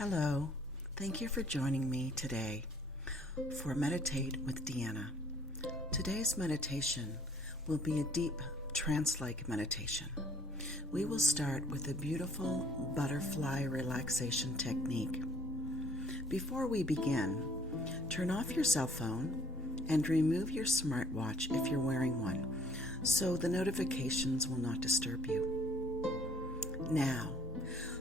Hello, thank you for joining me today for Meditate with Deanna. Today's meditation will be a deep trance-like meditation. We will start with a beautiful butterfly relaxation technique. Before we begin, turn off your cell phone and remove your smartwatch if you're wearing one, so the notifications will not disturb you. Now,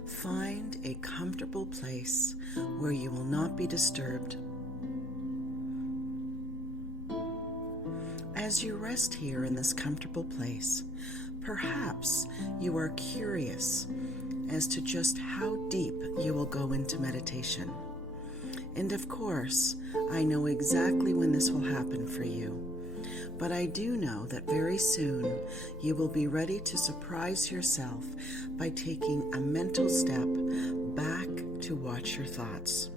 find a comfortable place where you will not be disturbed. As you rest here in this comfortable place, perhaps you are curious as to just how deep you will go into meditation. And of course, I know exactly when this will happen for you. But I do know that very soon you will be ready to surprise yourself by taking a mental step back to watch your thoughts.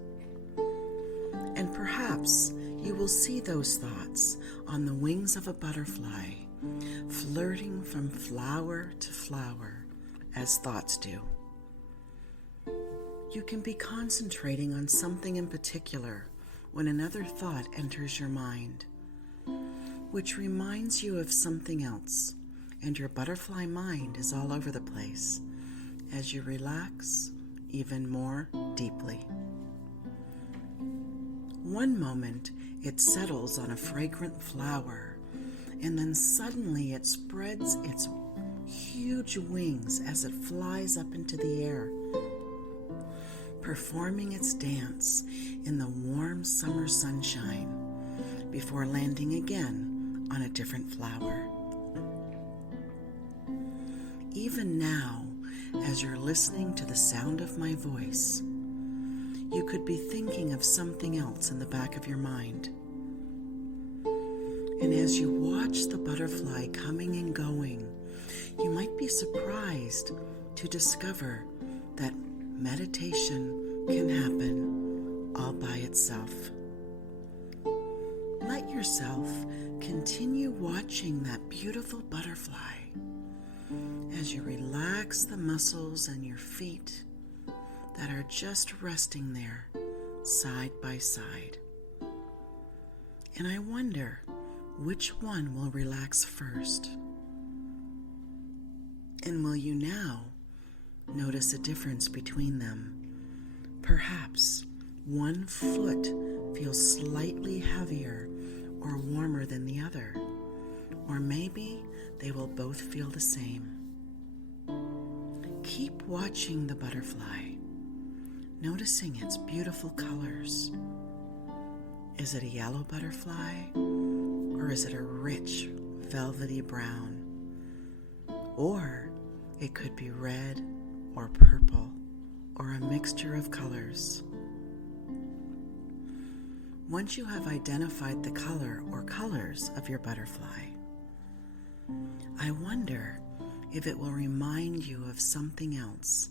And perhaps you will see those thoughts on the wings of a butterfly, flirting from flower to flower, as thoughts do. You can be concentrating on something in particular when another thought enters your mind, which reminds you of something else, and your butterfly mind is all over the place as you relax even more deeply. One moment it settles on a fragrant flower, and then suddenly it spreads its huge wings as it flies up into the air, performing its dance in the warm summer sunshine before landing again on a different flower. Even now, as you're listening to the sound of my voice, you could be thinking of something else in the back of your mind. And as you watch the butterfly coming and going, you might be surprised to discover that meditation can happen all by itself. Let yourself continue watching that beautiful butterfly as you relax the muscles in your feet that are just resting there side by side. And I wonder which one will relax first. And will you now notice a difference between them? Perhaps one foot feels slightly heavier or warmer than the other, or maybe they will both feel the same. Keep watching the butterfly, noticing its beautiful colors. Is it a yellow butterfly, or is it a rich, velvety brown? Or it could be red or purple, or a mixture of colors. Once you have identified the color or colors of your butterfly, I wonder if it will remind you of something else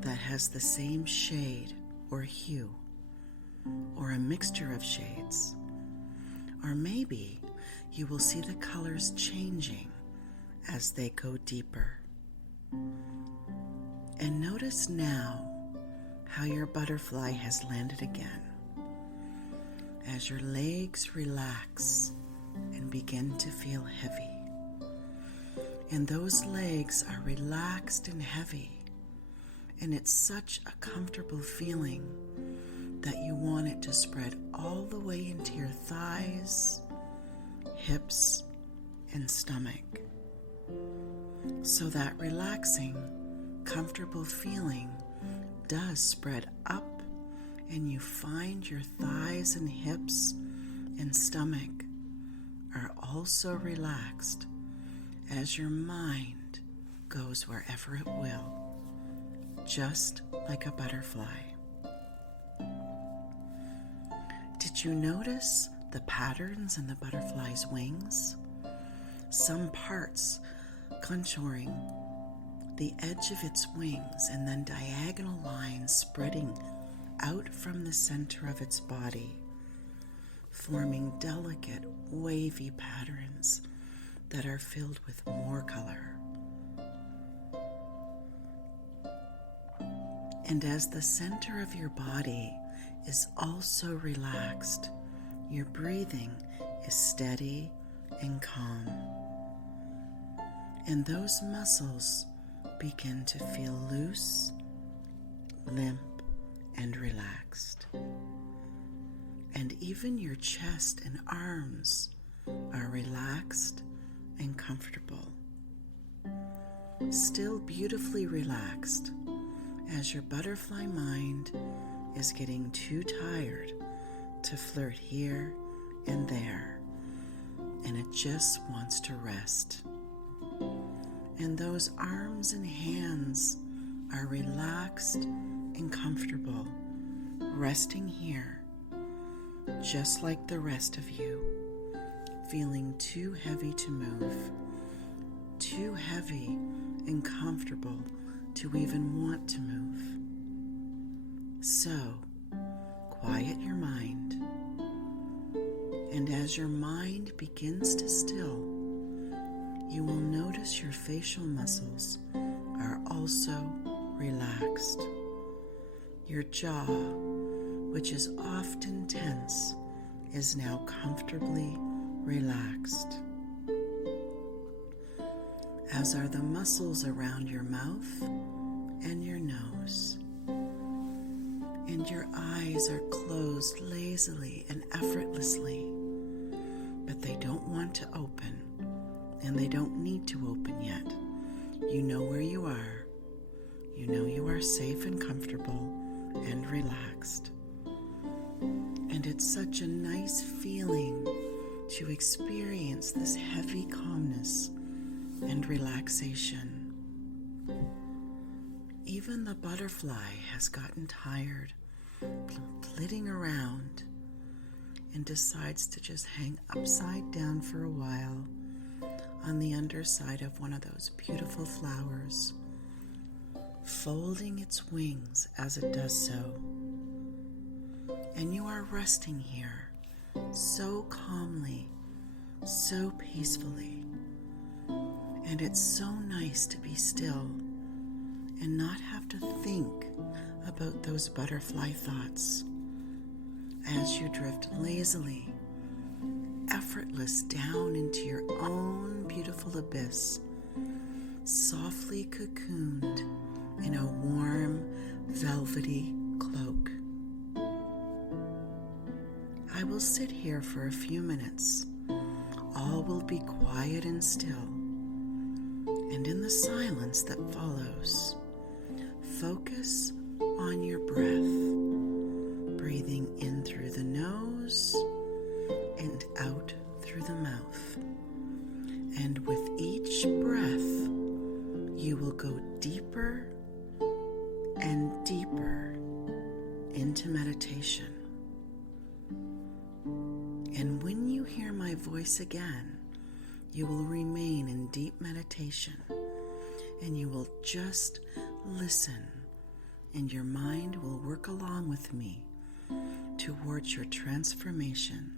that has the same shade or hue, or a mixture of shades. Or maybe you will see the colors changing as they go deeper. And notice now how your butterfly has landed again, as your legs relax and begin to feel heavy. And those legs are relaxed and heavy, and it's such a comfortable feeling that you want it to spread all the way into your thighs, hips, and stomach. So that relaxing, comfortable feeling does spread up, and you find your thighs and hips and stomach are also relaxed as your mind goes wherever it will, just like a butterfly. Did you notice the patterns in the butterfly's wings? Some parts contouring the edge of its wings, and then diagonal lines spreading out from the center of its body, forming delicate, wavy patterns that are filled with more color. And as the center of your body is also relaxed, your breathing is steady and calm. And those muscles begin to feel loose, limp, and relaxed. And even your chest and arms are relaxed and comfortable. Still beautifully relaxed, as your butterfly mind is getting too tired to flirt here and there, and it just wants to rest. And those arms and hands are relaxed and comfortable, resting here, just like the rest of you, feeling too heavy to move, too heavy and comfortable to even want to move. So, quiet your mind, and as your mind begins to still, you will notice your facial muscles are also relaxed. Your jaw, which is often tense, is now comfortably relaxed, as are the muscles around your mouth and your nose. And your eyes are closed lazily and effortlessly, but they don't want to open, and they don't need to open yet. You know where you are. You know you are safe and comfortable and relaxed. And it's such a nice feeling to experience this heavy calmness and relaxation. Even the butterfly has gotten tired flitting around and decides to just hang upside down for a while on the underside of one of those beautiful flowers, folding its wings as it does so. And you are resting here so calmly, so peacefully. And it's so nice to be still and not have to think about those butterfly thoughts as you drift lazily, effortless down into your own beautiful abyss, softly cocooned in a warm, velvety cloak. I will sit here for a few minutes. All will be quiet and still. And in the silence that follows, focus on your breath, breathing in through the nose and out through the mouth. And with each breath, you will go deeper and deeper into meditation. And when you hear my voice again, you will remain in deep meditation, and you will just listen, and your mind will work along with me towards your transformation.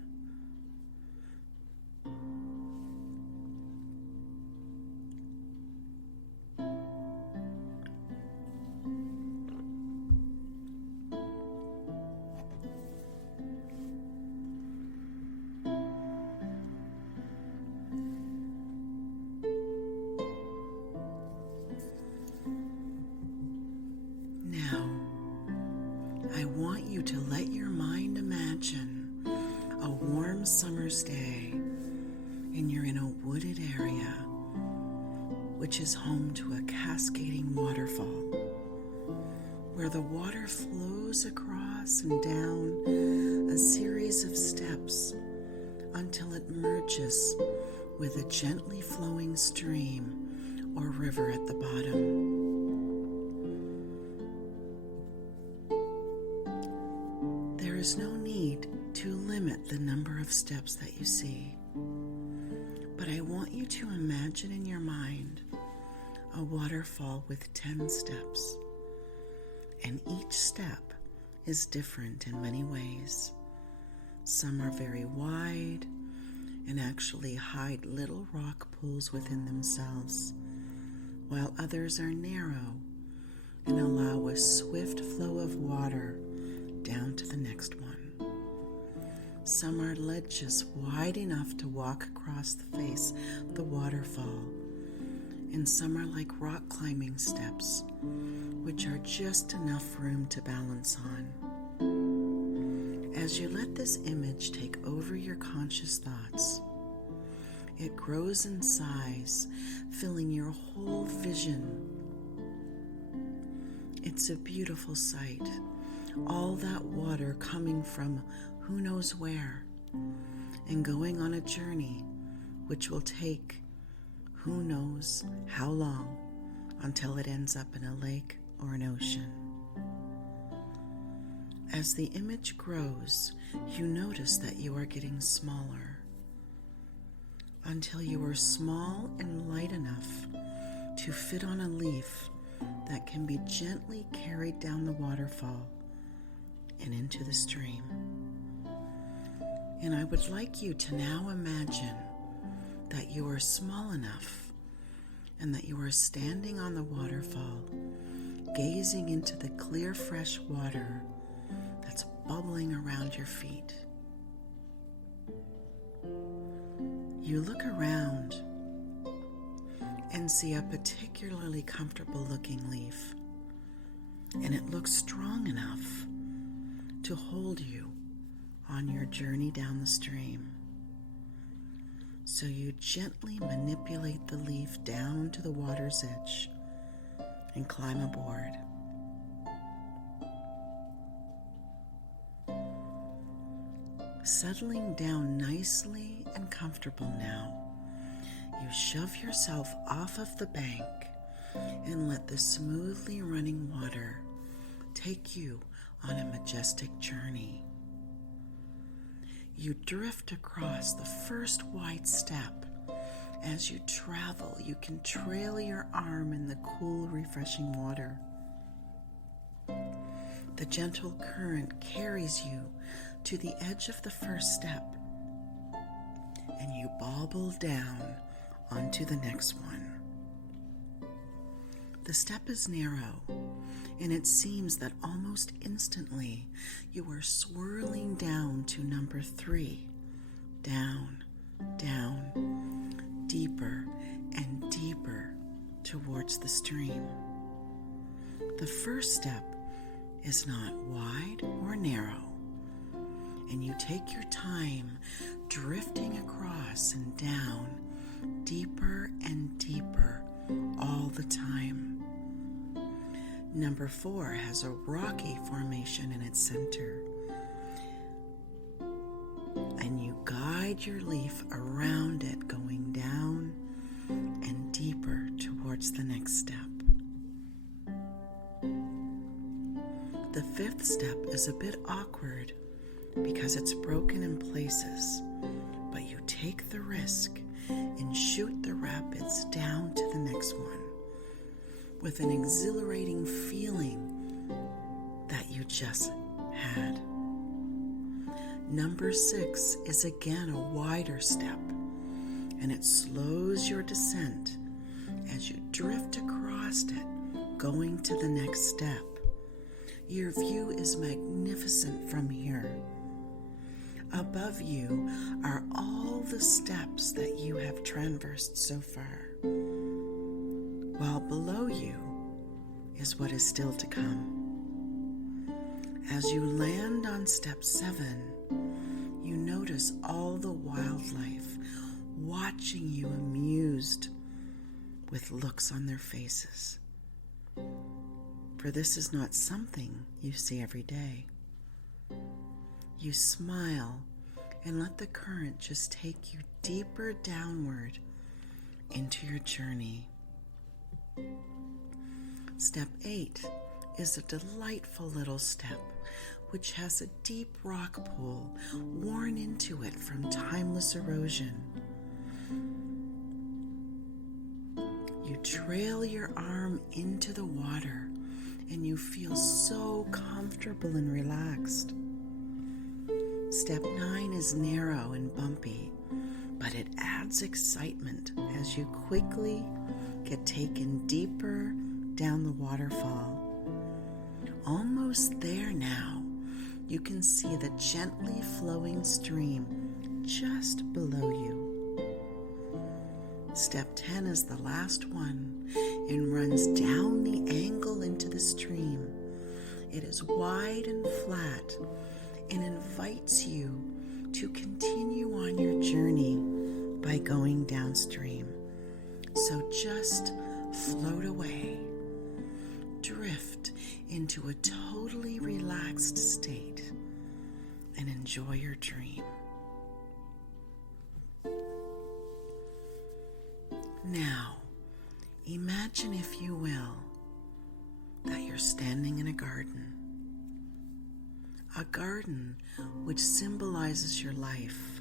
I want you to let your mind imagine a warm summer's day and you're in a wooded area which is home to a cascading waterfall where the water flows across and down a series of steps until it merges with a gently flowing stream or river at the bottom. There is no need to limit the number of steps that you see, but I want you to imagine in your mind a waterfall with 10 steps, and each step is different in many ways. Some are very wide and actually hide little rock pools within themselves, while others are narrow and allow a swift flow of water down to the next one. Some are ledges wide enough to walk across the face of the waterfall, and some are like rock climbing steps, which are just enough room to balance on. As you let this image take over your conscious thoughts, it grows in size, filling your whole vision. It's a beautiful sight, all that water coming from who knows where, and going on a journey which will take who knows how long until it ends up in a lake or an ocean. As the image grows, you notice that you are getting smaller until you are small and light enough to fit on a leaf that can be gently carried down the waterfall and into the stream. And I would like you to now imagine that you are small enough and that you are standing on the waterfall, gazing into the clear, fresh water that's bubbling around your feet. You look around and see a particularly comfortable looking leaf, and it looks strong enough to hold you on your journey down the stream. So you gently manipulate the leaf down to the water's edge and climb aboard. Settling down nicely and comfortable now, you shove yourself off of the bank and let the smoothly running water take you on a majestic journey. You drift across the first wide step. As you travel, you can trail your arm in the cool, refreshing water. The gentle current carries you to the edge of the first step, and you bobble down onto the next one. The step is narrow, and it seems that almost instantly you are swirling down to number 3. Down, down, deeper and deeper towards the stream. The first step is not wide or narrow, and you take your time drifting across and down, deeper and deeper all the time. Number 4 has a rocky formation in its center, and you guide your leaf around it, going down and deeper towards the next step. The 5th step is a bit awkward because it's broken in places, but you take the risk and shoot the rapids down to the next one with an exhilarating feeling that you just had. Number 6 is again a wider step, and it slows your descent as you drift across it, going to the next step. Your view is magnificent from here. Above you are all the steps that you have traversed so far, while below you is what is still to come. As you land on step 7, you notice all the wildlife watching you, amused with looks on their faces. For this is not something you see every day. You smile and let the current just take you deeper downward into your journey. Step 8 is a delightful little step which has a deep rock pool worn into it from timeless erosion. You trail your arm into the water and you feel so comfortable and relaxed. Step 9 is narrow and bumpy, but it adds excitement as you quickly get taken deeper down the waterfall. Almost there now, you can see the gently flowing stream just below you. Step 10 is the last one and runs down the angle into the stream. It is wide and flat and invites you to continue on your journey by going downstream. So just float away, drift into a totally relaxed state, and enjoy your dream. Now, imagine, if you will, that you're standing in a garden which symbolizes your life,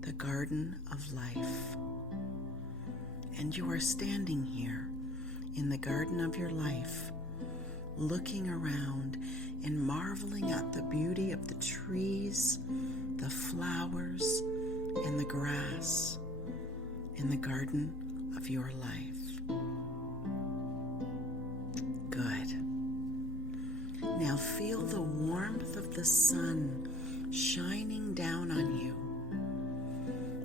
the garden of life. And you are standing here in the garden of your life, looking around and marveling at the beauty of the trees, the flowers, and the grass in the garden of your life. Good. Now feel the warmth of the sun shining down on you,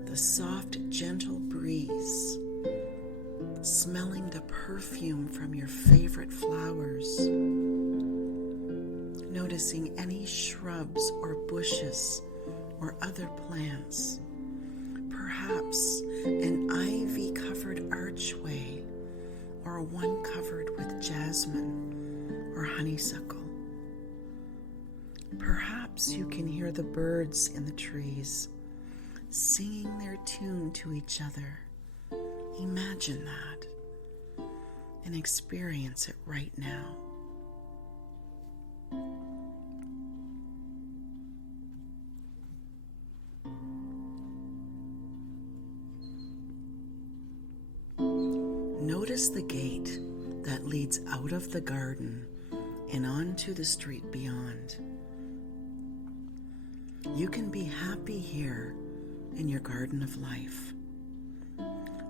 the soft, gentle breeze, smelling the perfume from your favorite flowers, noticing any shrubs or bushes or other plants, perhaps an ivy-covered archway or one covered with jasmine or honeysuckle. Perhaps you can hear the birds in the trees singing their tune to each other. Imagine that and experience it right now. Notice the gate that leads out of the garden and onto the street beyond. You can be happy here in your garden of life.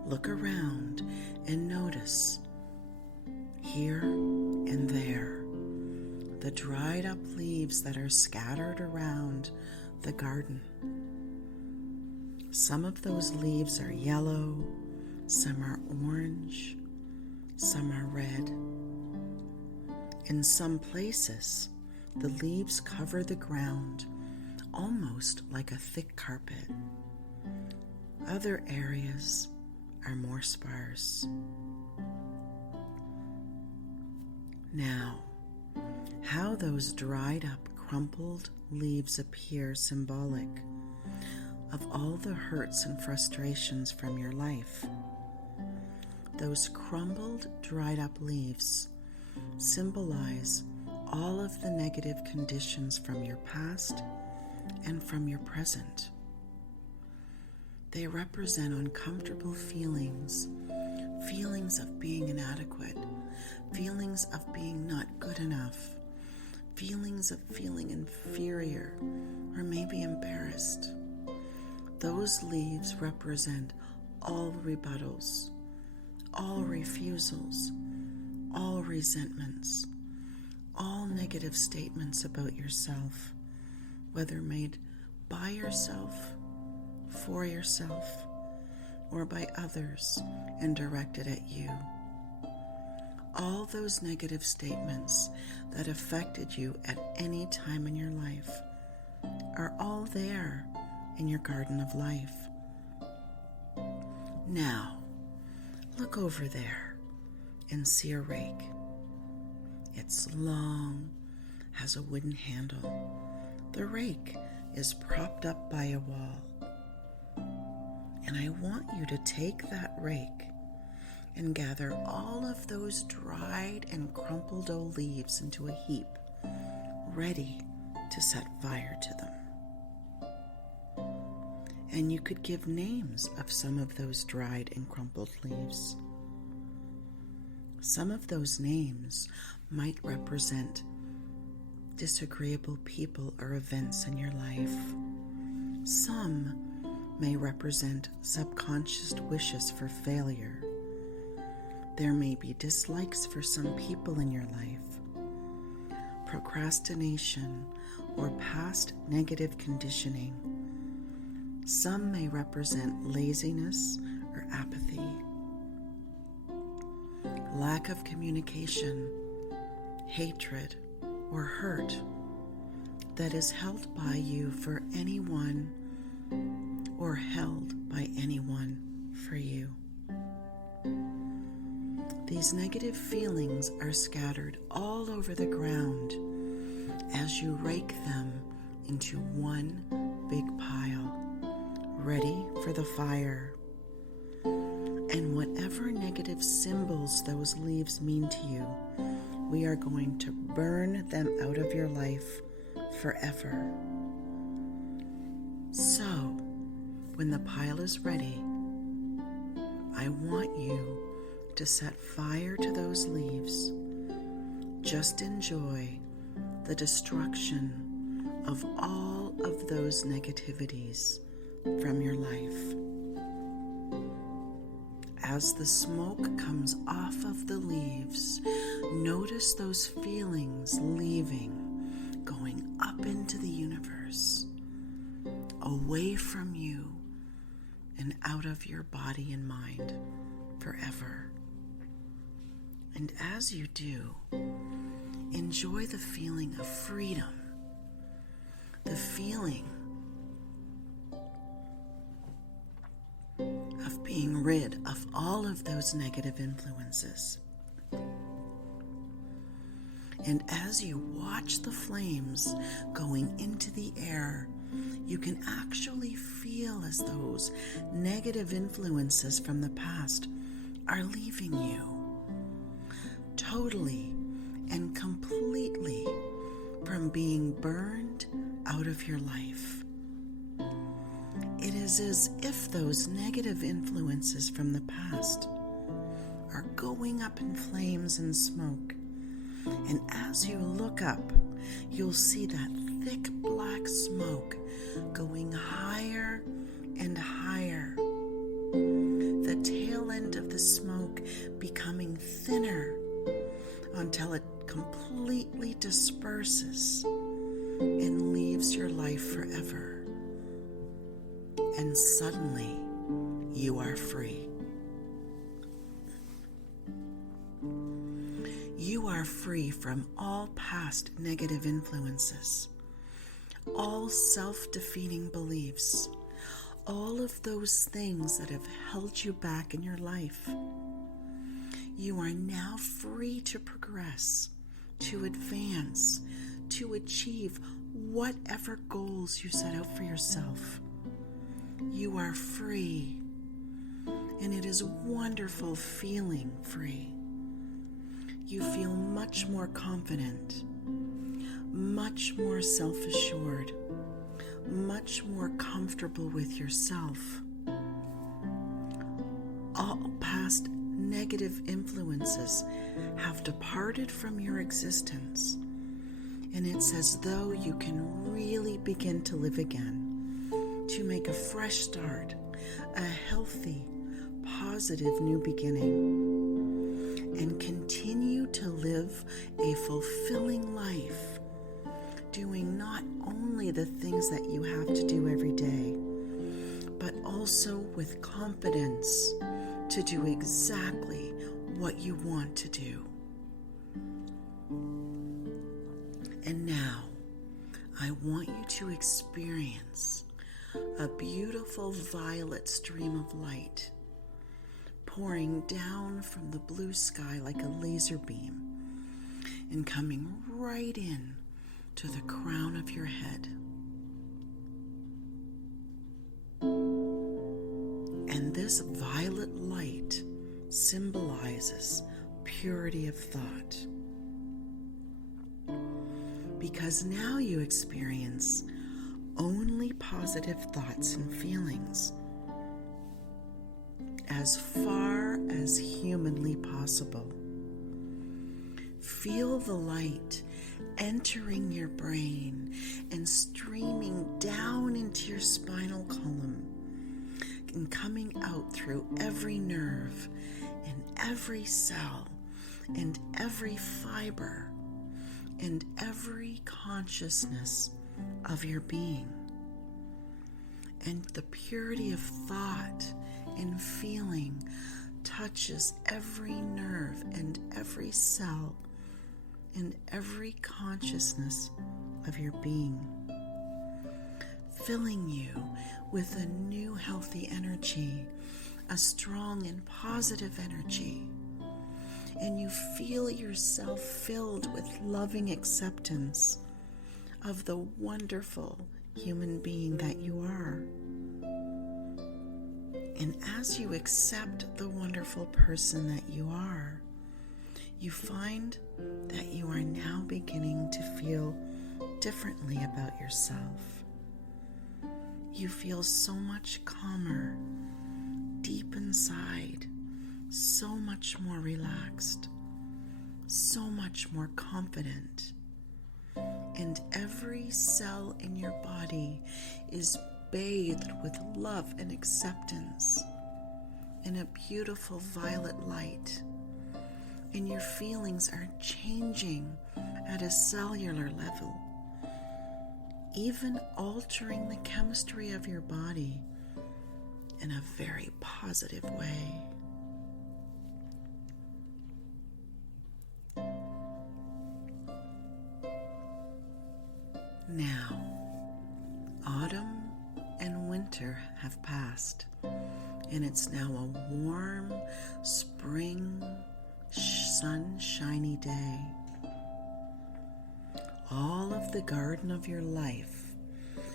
Look around and notice, here and there, the dried up leaves that are scattered around the garden. Some of those leaves are yellow, some are orange, some are red. In some places, the leaves cover the ground almost like a thick carpet. Other areas are more sparse. Now, how those dried up, crumpled leaves appear symbolic of all the hurts and frustrations from your life. Those crumbled, dried up leaves symbolize all of the negative conditions from your past and from your present. They represent uncomfortable feelings, feelings of being inadequate, feelings of being not good enough, feelings of feeling inferior or maybe embarrassed. Those leaves represent all rebuttals, all refusals, all resentments, all negative statements about yourself, whether made by yourself, for yourself, or by others and directed at you. All those negative statements that affected you at any time in your life are all there in your garden of life. Now, look over there and see a rake. It's long, has a wooden handle. The rake is propped up by a wall. And I want you to take that rake and gather all of those dried and crumpled old leaves into a heap, ready to set fire to them. And you could give names of some of those dried and crumpled leaves. Some of those names might represent disagreeable people or events in your life. Some may represent subconscious wishes for failure. There may be dislikes for some people in your life. procrastination, or past negative conditioning. Some may represent laziness or apathy, lack of communication, hatred, or hurt that is held by you for anyone or held by anyone for you. These negative feelings are scattered all over the ground as you rake them into one big pile, ready for the fire. And whatever negative symbols those leaves mean to you, we are going to burn them out of your life forever. So, when the pile is ready, I want you to set fire to those leaves. Just enjoy the destruction of all of those negativities from your life. As the smoke comes off of the leaves, notice those feelings leaving, going up into the universe, away from you and out of your body and mind forever. And as you do, enjoy the feeling of freedom, the feeling of being rid of all of those negative influences. And as you watch the flames going into the air, you can actually feel as those negative influences from the past are leaving you totally and completely from being burned out of your life. It is as if those negative influences from the past are going up in flames and smoke. And as you look up, you'll see that thick black smoke going higher and higher. The tail end of the smoke becoming thinner until it completely disperses and leaves your life forever. And suddenly, you are free. You are free from all past negative influences, all self-defeating beliefs, all of those things that have held you back in your life. You are now free to progress, to advance, to achieve whatever goals you set out for yourself. You are free, and it is wonderful feeling free. You feel much more confident, much more self-assured, much more comfortable with yourself. All past negative influences have departed from your existence, and it's as though you can really begin to live again, to make a fresh start, a healthy, positive new beginning, and continue to live a fulfilling life, doing not only the things that you have to do every day, but also with confidence to do exactly what you want to do. And now, I want you to experience a beautiful violet stream of light pouring down from the blue sky like a laser beam and coming right in to the crown of your head. And this violet light symbolizes purity of thought, because now you experience only positive thoughts and feelings as far as humanly possible. Feel the light entering your brain and streaming down into your spinal column and coming out through every nerve and every cell and every fiber and every consciousness of your being. And the purity of thought and feeling touches every nerve and every cell and every consciousness of your being, filling you with a new healthy energy, a strong and positive energy. And you feel yourself filled with loving acceptance of the wonderful human being that you are. And as you accept the wonderful person that you are, you find that you are now beginning to feel differently about yourself. You feel so much calmer, deep inside, so much more relaxed, so much more confident. And every cell in your body is bathed with love and acceptance in a beautiful violet light. And your feelings are changing at a cellular level, even altering the chemistry of your body in a very positive way. Now, autumn and winter have passed, and it's now a warm spring, sunshiny day. All of the garden of your life,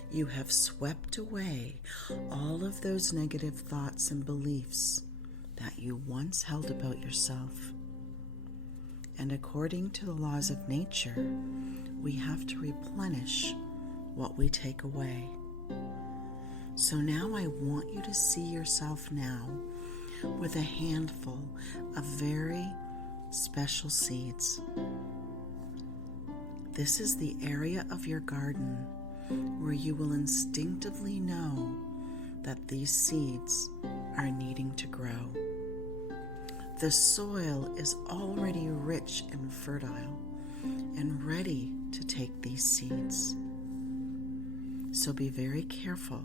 you have swept away all of those negative thoughts and beliefs that you once held about yourself. And according to the laws of nature, we have to replenish what we take away. So now I want you to see yourself now with a handful of very special seeds. This is the area of your garden where you will instinctively know that these seeds are needing to grow. The soil is already rich and fertile and ready to take these seeds. So be very careful.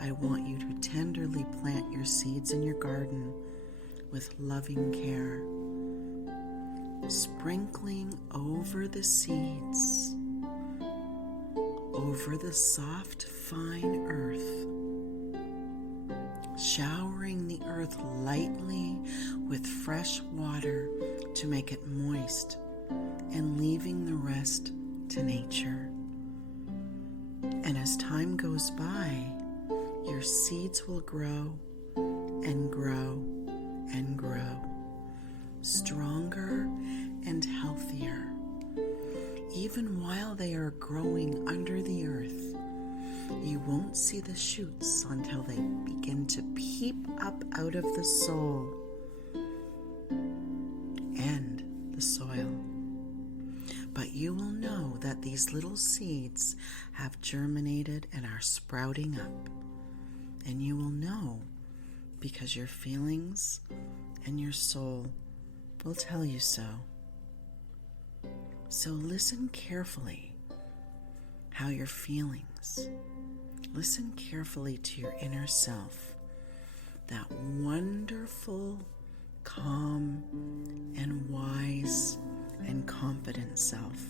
I want you to tenderly plant your seeds in your garden with loving care, sprinkling over the seeds, over the soft, fine earth, showering the earth lightly with fresh water to make it moist, and leaving the rest to nature. And as time goes by, your seeds will grow and grow and grow, stronger and healthier. Even while they are growing under the earth, you won't see the shoots until they begin to peep up out of the soul and the soil. But you will know that these little seeds have germinated and are sprouting up. And you will know because your feelings and your soul will tell you so. So listen carefully how your feelings. Listen carefully to your inner self, that wonderful, calm, and wise and confident self.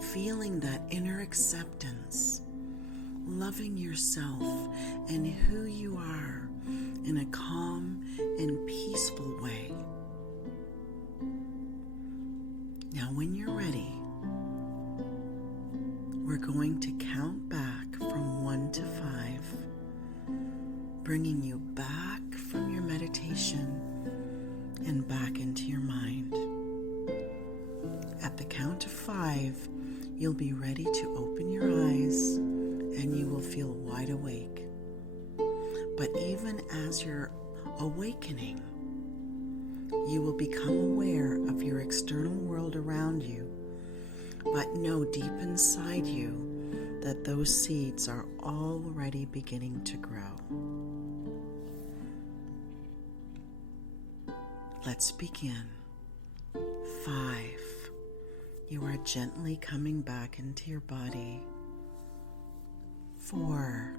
Feeling that inner acceptance, loving yourself and who you are in a calm and peaceful way. Now, when you're ready, we're going to count back from 1 to 5, bringing you back from your meditation and back into your mind. At the count of 5, you'll be ready to open your eyes and you will feel wide awake. But even as you're awakening, you will become aware of your external world around you, but know deep inside you that those seeds are already beginning to grow. Let's begin. 5. You are gently coming back into your body. 4,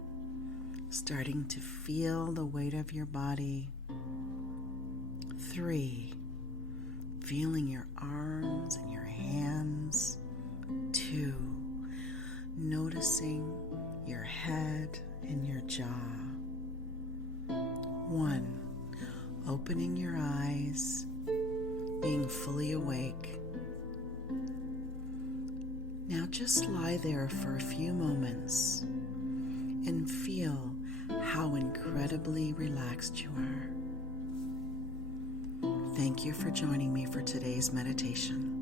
starting to feel the weight of your body. 3, feeling your arms and your hands. 2, noticing your head and your jaw. 1, opening your eyes, being fully awake. Now just lie there for a few moments and feel how incredibly relaxed you are. Thank you for joining me for today's meditation.